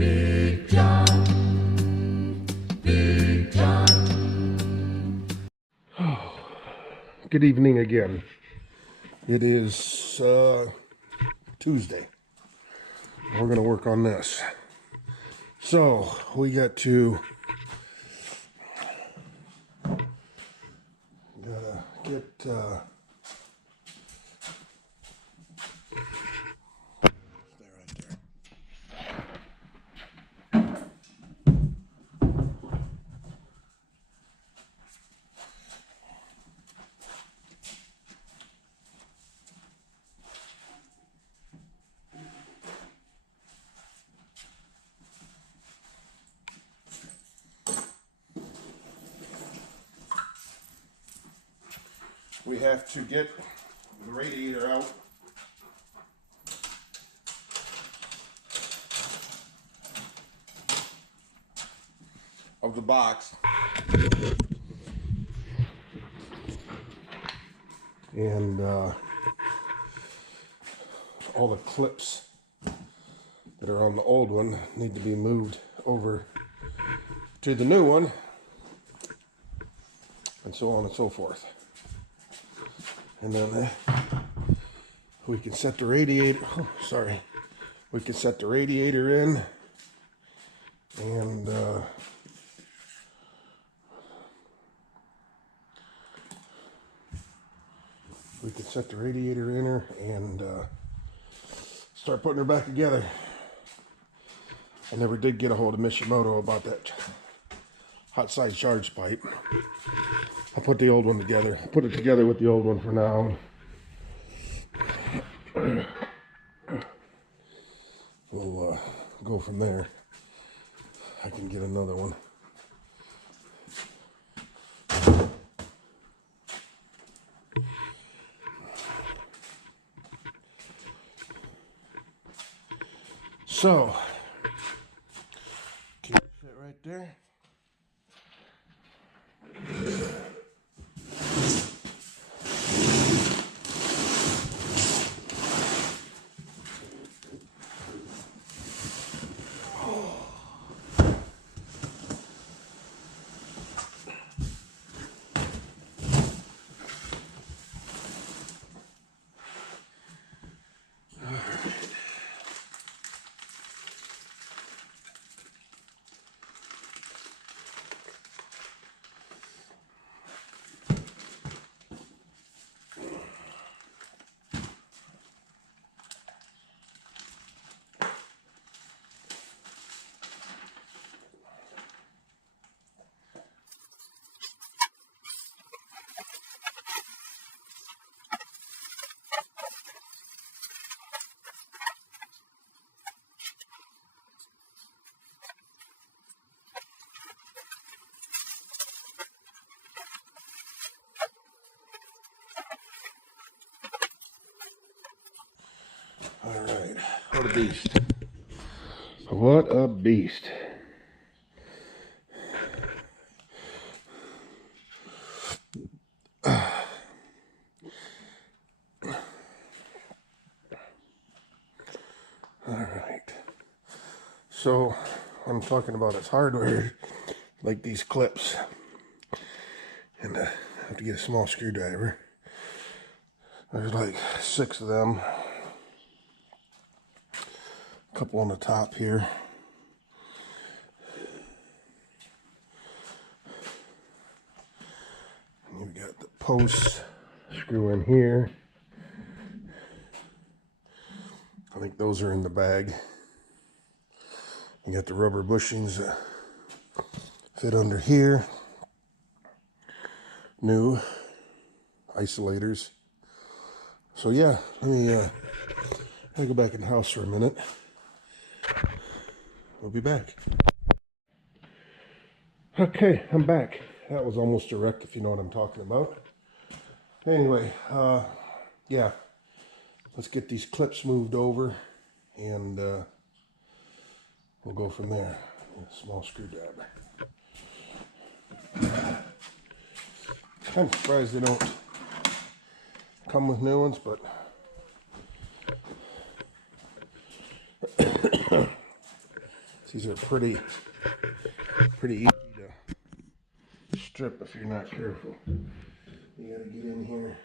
Big John, Big John. Good evening again. It is Tuesday. We're going to work on this. So we got to get there right there. We have to get the radiator out of the box, and all the clips that are on the old one need to be moved over to the new one, and so on and so forth. And then we can set the radiator, we can set the radiator in, and we can set the radiator in her and start putting her back together. I never did get a hold of Mishimoto about that hot side charge pipe. I put the old one together. I put it together with the old one for now. We'll go from there. I can get another one. So, can you fit right there? All right, what a beast. What a beast. All right. So, I'm talking about its hardware, like these clips. And I have to get a small screwdriver. There's like 6 of them. A couple on the top here. And you've got the posts screw in here. I think those are in the bag. You got the rubber bushings that fit under here. New isolators. So yeah, let me go back in the house for a minute. We'll be back. Okay, I'm back. That was almost direct, if you know what I'm talking about. Anyway, yeah, let's get these clips moved over, and we'll go from there. A small screwdriver. I'm surprised they don't come with new ones, but These are pretty easy to strip if you're not careful. You gotta get in here.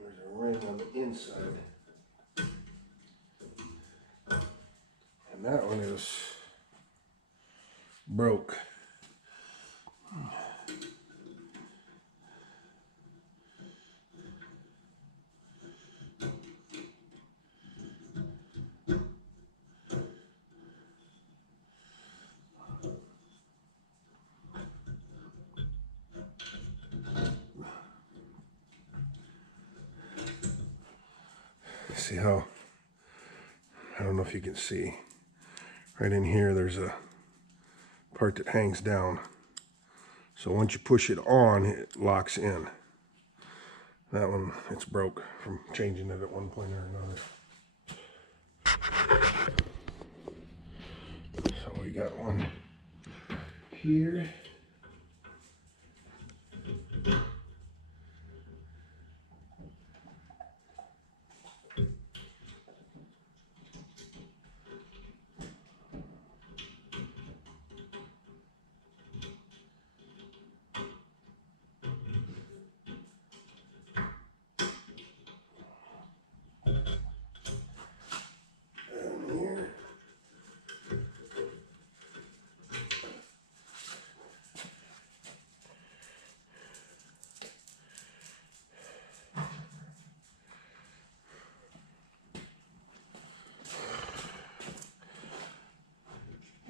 There's a ring on the inside. And that one is broke. See how, I don't know if you can see, right in here there's a part that hangs down. So once you push it on, it locks in. That one, it's broke from changing it at one point or another. So we got one here.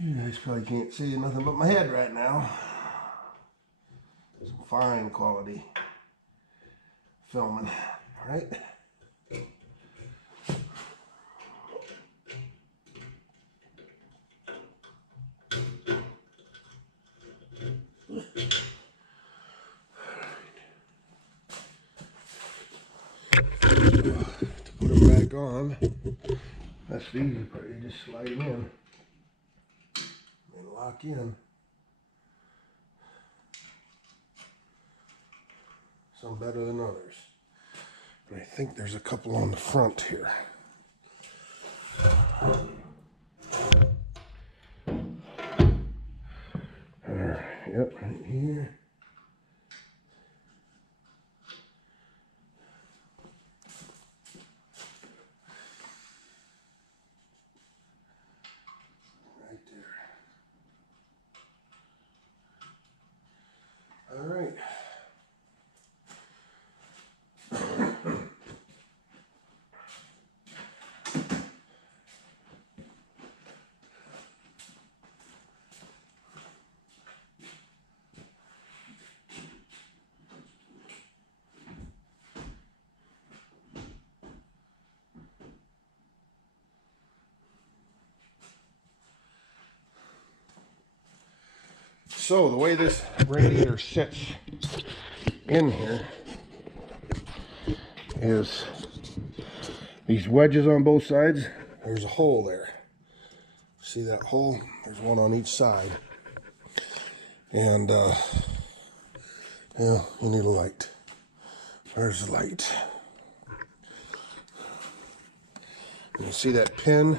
You guys probably can't see nothing but my head right now. Some fine quality filming, right? To put them back on, that's the easy part. You just slide them in. Lock in. Some better than others. But I think there's a couple on the front here. Alright, yep, right here. All right. So the way this radiator sits in here is these wedges on both sides. There's a hole there. See that hole? There's one on each side. And yeah, you need a light. There's the light. And you see that pin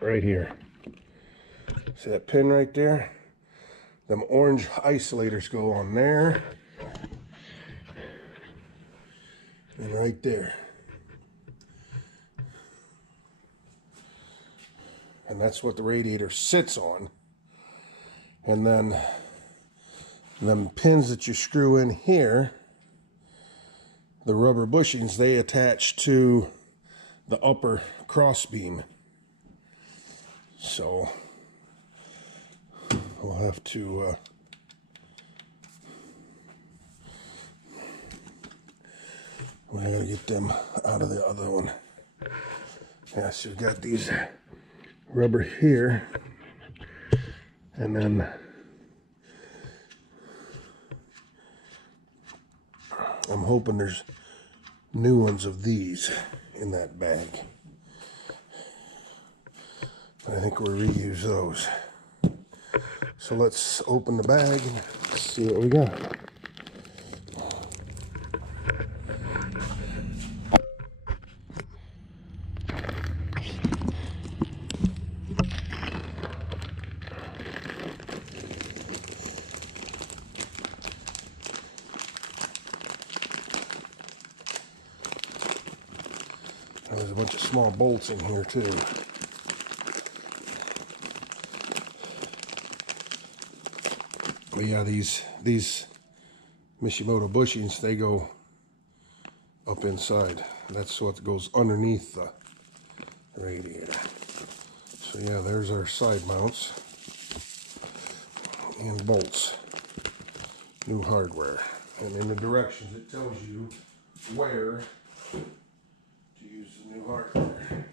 right here. See that pin right there? Them orange isolators go on there. And right there. And that's what the radiator sits on. And then them pins that you screw in here, the rubber bushings, they attach to the upper cross beam. So we'll have to we gotta get them out of the other one. Yeah, so we've got these rubber here, and then I'm hoping there's new ones of these in that bag. I think we'll reuse those. So let's open the bag and see what we got. bunch of small bolts in here too. But yeah, these Mishimoto bushings, they go up inside. That's what goes underneath the radiator. So yeah, there's our side mounts and bolts. New hardware. And in the directions it tells you where to use the new hardware.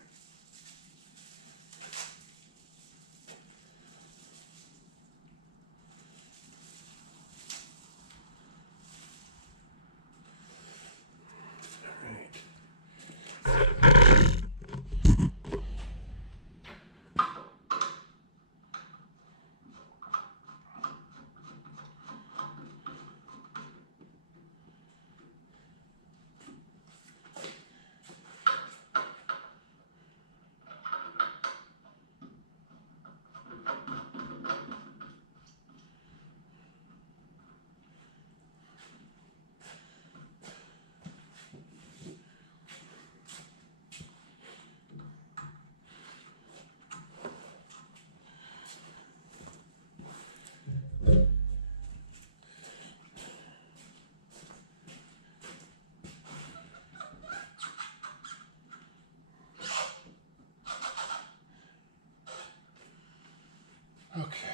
Okay.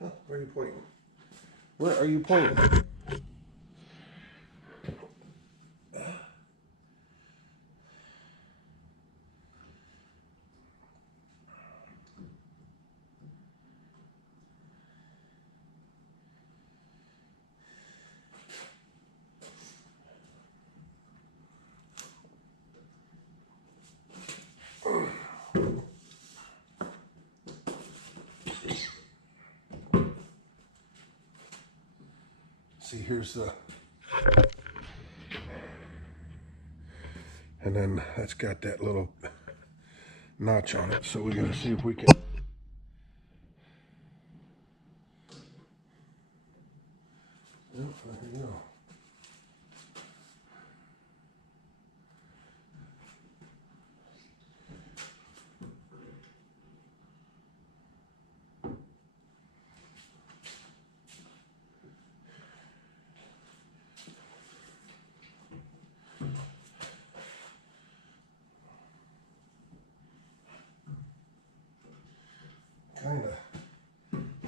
Huh, where are you pointing? Where are you pointing? See, here's the, and then that's got that little notch on it. So we're gonna see if we can. Yep, there you go.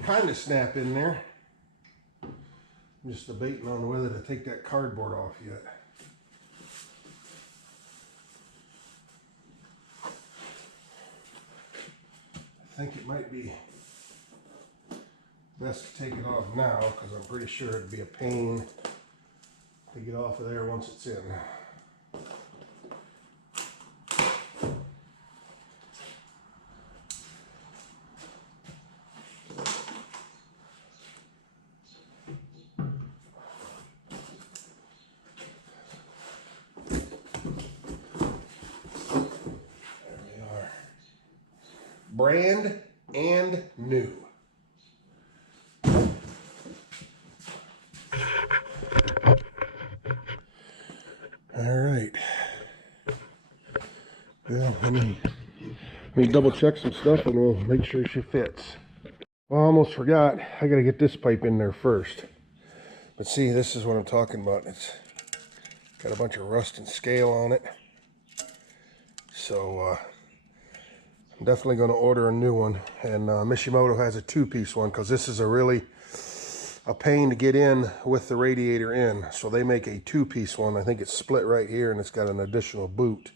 Kind of snap in there. I'm just debating on whether to take that cardboard off yet. I think it might be best to take it off now because I'm pretty sure it'd be a pain to get off of there once it's in. Brand and new. All right. Well, let me double check some stuff and we'll make sure she fits. Well, I almost forgot. I got to get this pipe in there first. But see, this is what I'm talking about. It's got a bunch of rust and scale on it. So, I'm definitely going to order a new one, and Mishimoto has a two-piece one because this is a pain to get in with the radiator in. So they make a two-piece one. I think it's split right here and it's got an additional boot.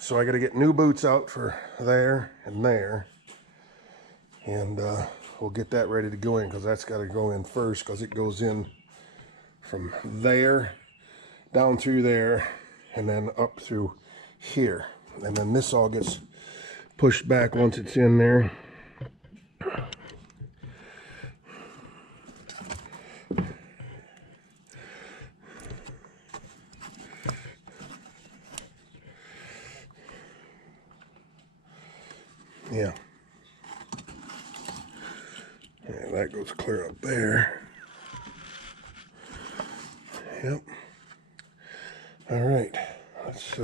So I got to get new boots out for there and there, and we'll get that ready to go in because that's got to go in first because it goes in from there down through there and then up through here, and then this all gets pushed back once it's in there. Yeah. Yeah, that goes clear up there. Yep. All right, let's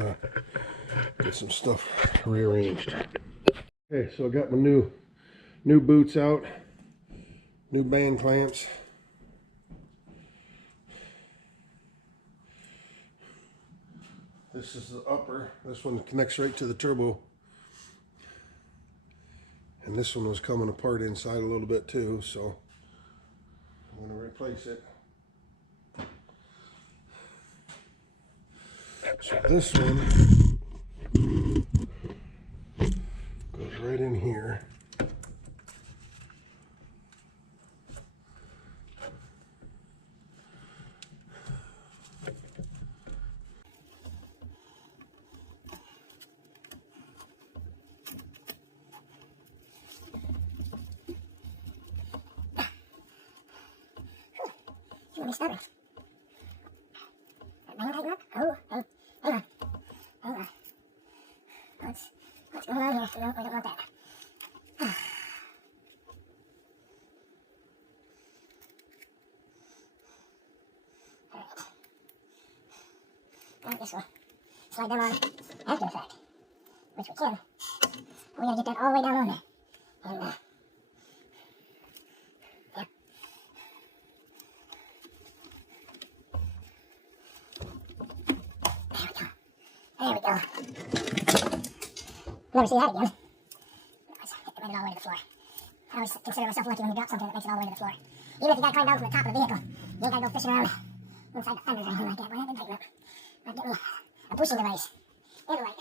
get some stuff rearranged. Okay, so I got my new boots out, new band clamps. This is the upper. This one connects right to the turbo. And this one was coming apart inside a little bit too, so I'm going to replace it. So this one goes right in here. Really stubborn. That bang tighten up? Oh, hang on. Hang on. What's going on here? No, we don't want that. Alright, this will slide them on after the fact, which we can. We gotta get that all the way down on there. And, yeah. There we go. Never see that again. Let's get it all the way to the floor. I always consider myself lucky when you drop something that makes it all the way to the floor. Even if you gotta climb down from the top of the vehicle, you ain't gotta go fishing around inside the fenders or anything like that. Boy, that did tighten up. Might get me a pushing device. And a light.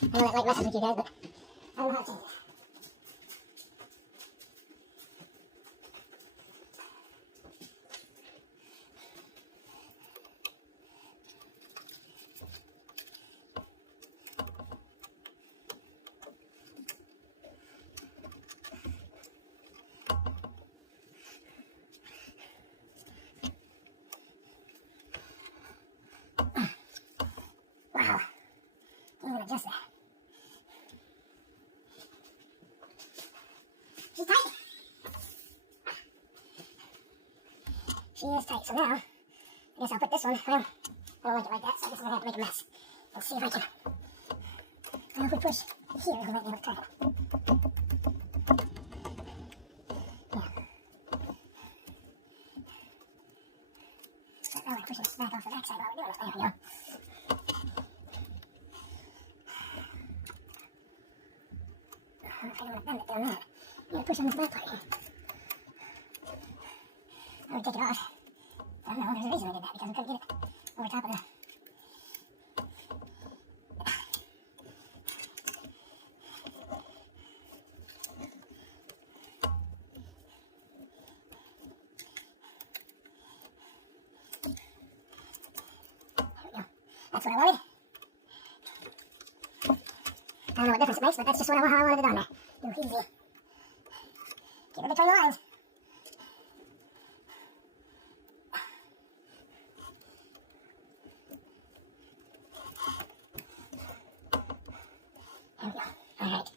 I know that light messes with you guys, but I don't know how to change it. Wow. Can't even adjust that. She's tight. She is tight. So now, I guess I'll put this one. Well, I don't like it like that, so I guess I'm going to have to make a mess. Let's see if I can. Well, if we push here, we'll make me able to turn it. Yeah. So now we're pushing this back off the back side while we're doing it. There we go. I don't want to bend it down there. I'm going to push on this back part here. I would take it off. I don't know, there's a reason I did that, because I couldn't get it over top of the... There we go. That's what I wanted. I don't know what difference it makes, but that's just how I wanted it on there. Do easy. Keep it between the lines. There we go. All right.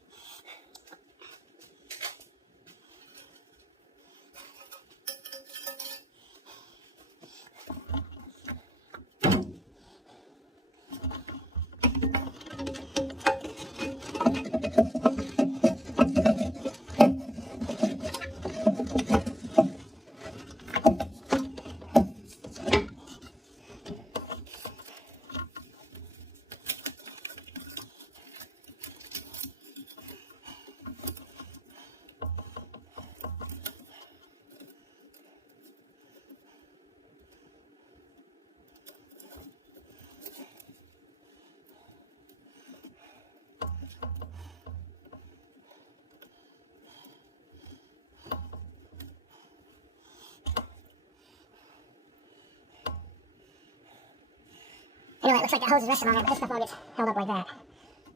Anyway, it looks like that hose is resting on there, but this stuff all gets held up like that.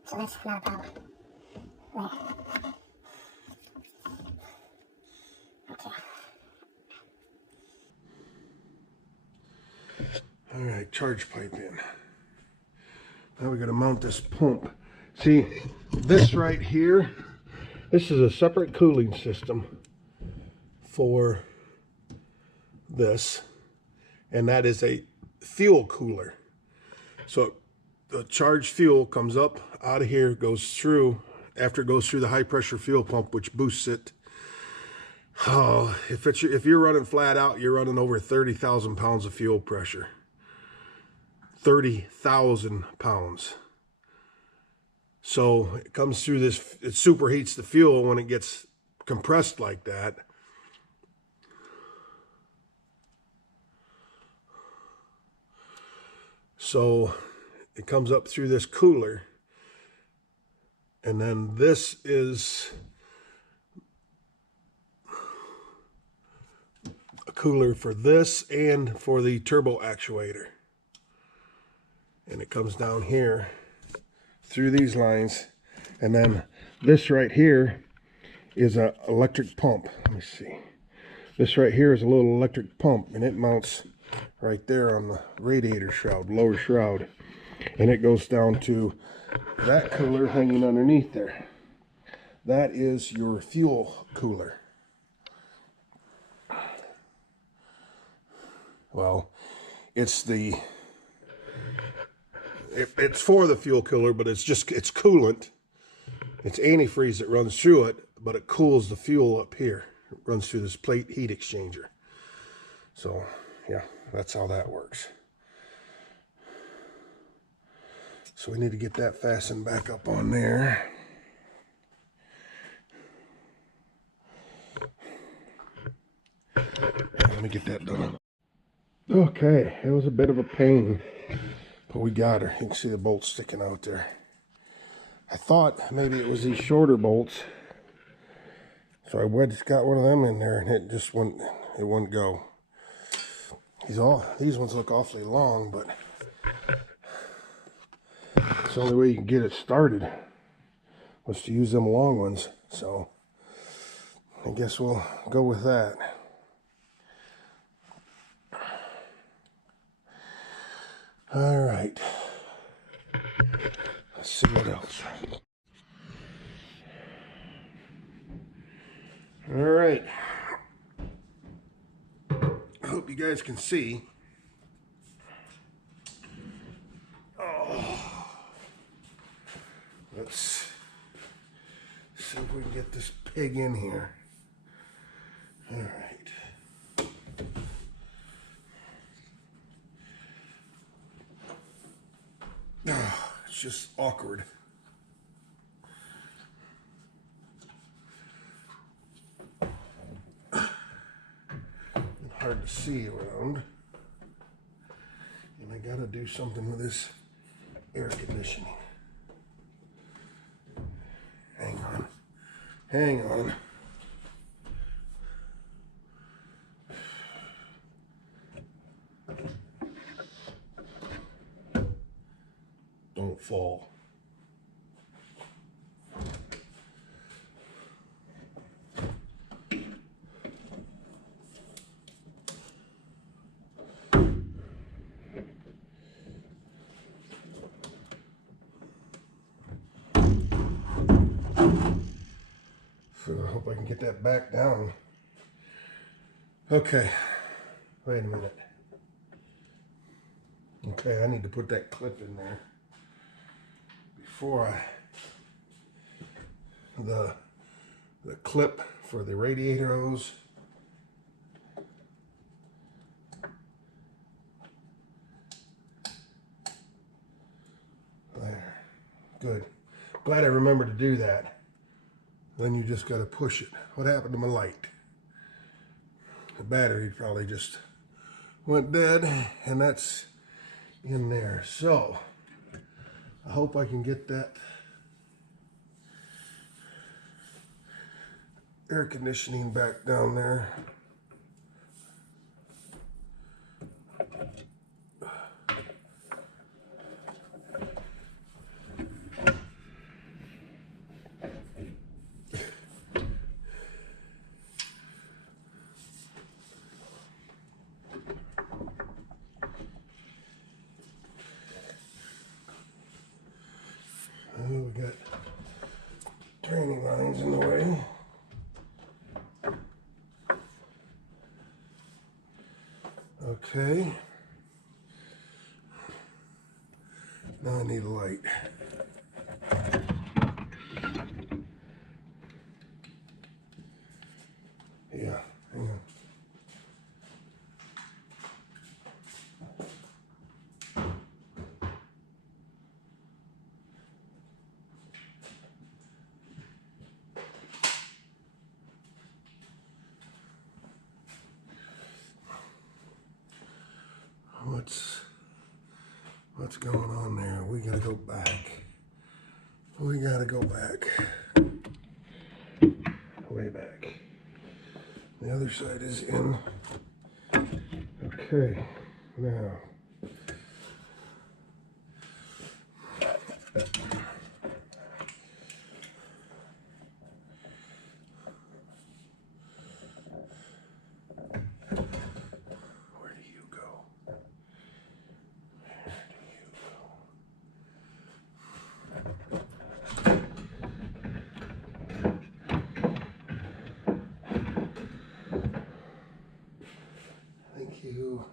So that's not a problem. There. Okay. All right, charge pipe in. Now we got to mount this pump. See, this right here, this is a separate cooling system for this, and that is a fuel cooler. So the charged fuel comes up out of here, goes through, after it goes through the high pressure fuel pump, which boosts it. Oh, if you're running flat out, you're running over 30,000 pounds of fuel pressure. 30,000 pounds. So it comes through this, it superheats the fuel when it gets compressed like that. So it comes up through this cooler, and then this is a cooler for this and for the turbo actuator. And it comes down here through these lines, and then this right here is an electric pump. Let me see. This right here is a little electric pump, and it mounts right there on the radiator shroud, lower shroud, and it goes down to that cooler hanging underneath there. That is your fuel cooler. Well, it's for the fuel cooler, but it's coolant. It's antifreeze that runs through it, but it cools the fuel up here. It runs through this plate heat exchanger. So yeah, that's how that works. So we need to get that fastened back up on there. Let me get that done. Okay, it was a bit of a pain, but we got her. You can see the bolts sticking out there. I thought maybe it was these shorter bolts, so I got one of them in there, and it just wouldn't go. These ones look awfully long, but it's the only way you can get it started was to use them long ones. So I guess we'll go with that. All right. Let's see what else. All right. I hope you guys can see. Oh. Let's see if we can get this pig in here. All right. Oh, it's just awkward. Hard to see around. And I gotta do something with this air conditioning. Hang on. Hang on. Don't fall. So I hope I can get that back down. Okay, wait a minute. Okay, I need to put that clip in there before the clip for the radiator hose. There, good. Glad I remembered to do that. Then you just got to push it. What happened to my light? The battery probably just went dead, and that's in there. So I hope I can get that air conditioning back down there. We got training lines in the way. Okay. Now I need a light. Yeah, hang on. What's going on there? We gotta go back. We gotta go back. Way back. The other side is in. Okay, now. Where do you go? Thank you.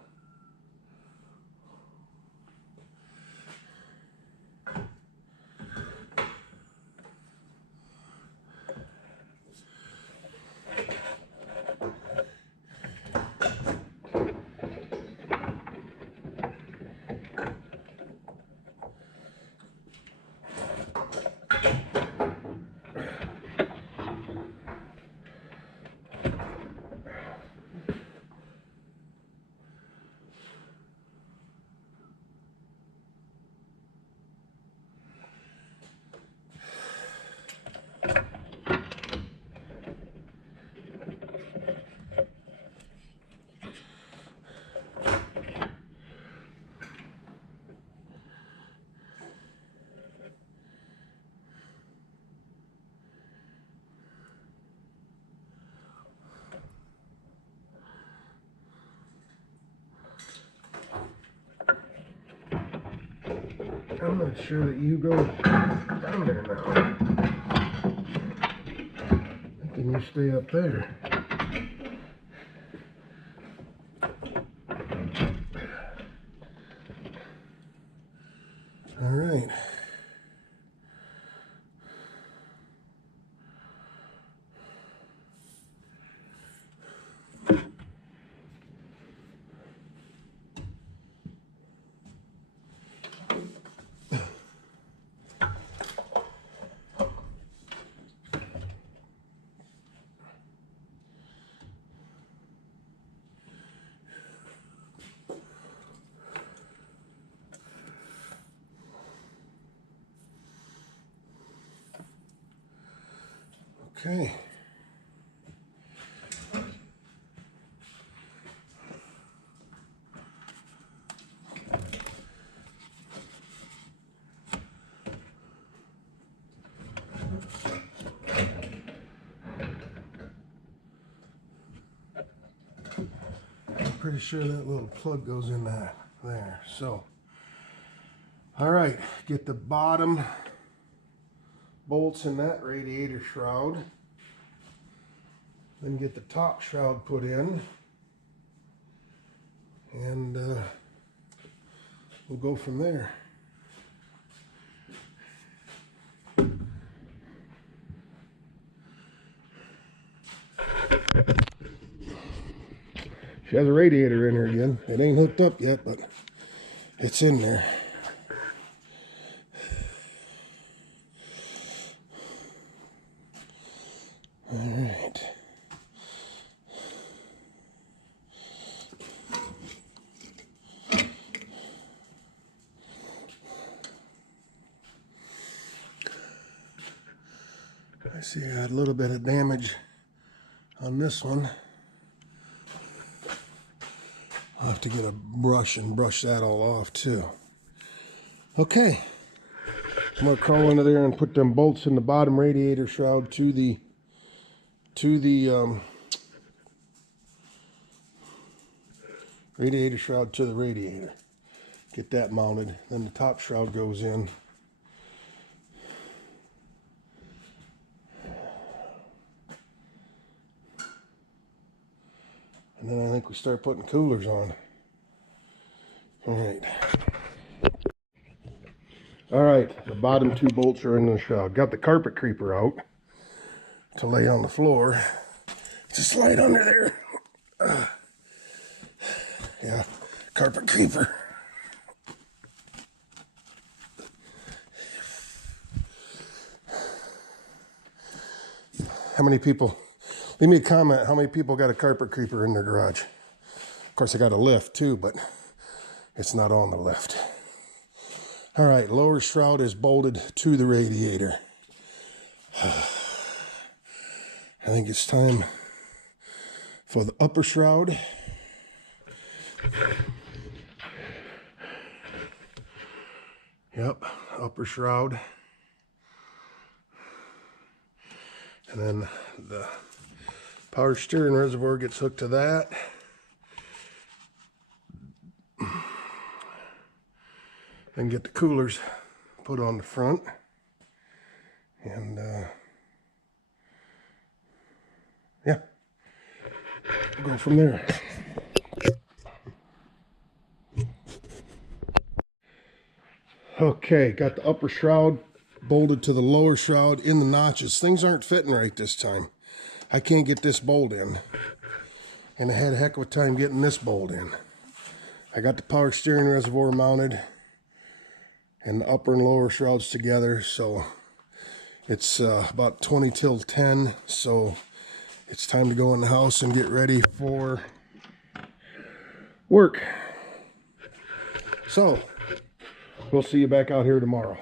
I'm not sure that you go down there now. Can you stay up there? All right. Okay. I'm pretty sure that little plug goes in that there. So, all right, get the bottom bolts in that radiator shroud. Then get the top shroud put in, and we'll go from there. She has a radiator in her again. It ain't hooked up yet, but it's in there. All right. I see I had a little bit of damage on this one. I'll have to get a brush and brush that all off too. Okay, I'm gonna crawl under there and put them bolts in the bottom radiator shroud to the radiator shroud to the radiator. Get that mounted. Then the top shroud goes in. And then I think we start putting coolers on. All right. All right, the bottom 2 bolts are in the shroud. Got the carpet creeper out to lay on the floor. Just slide under there. Yeah, carpet creeper. How many people, leave me a comment, how many people got a carpet creeper in their garage? Of course, I got a lift too, but it's not on the lift. All right, lower shroud is bolted to the radiator. I think it's time for the upper shroud. Yep, upper shroud. And then the power steering reservoir gets hooked to that. Then get the coolers put on the front. And yeah, we'll go from there. Okay, got the upper shroud bolted to the lower shroud in the notches. Things aren't fitting right this time. I can't get this bolt in. And I had a heck of a time getting this bolt in. I got the power steering reservoir mounted and the upper and lower shrouds together, so it's about 20 till 10, so it's time to go in the house and get ready for work. So we'll see you back out here tomorrow.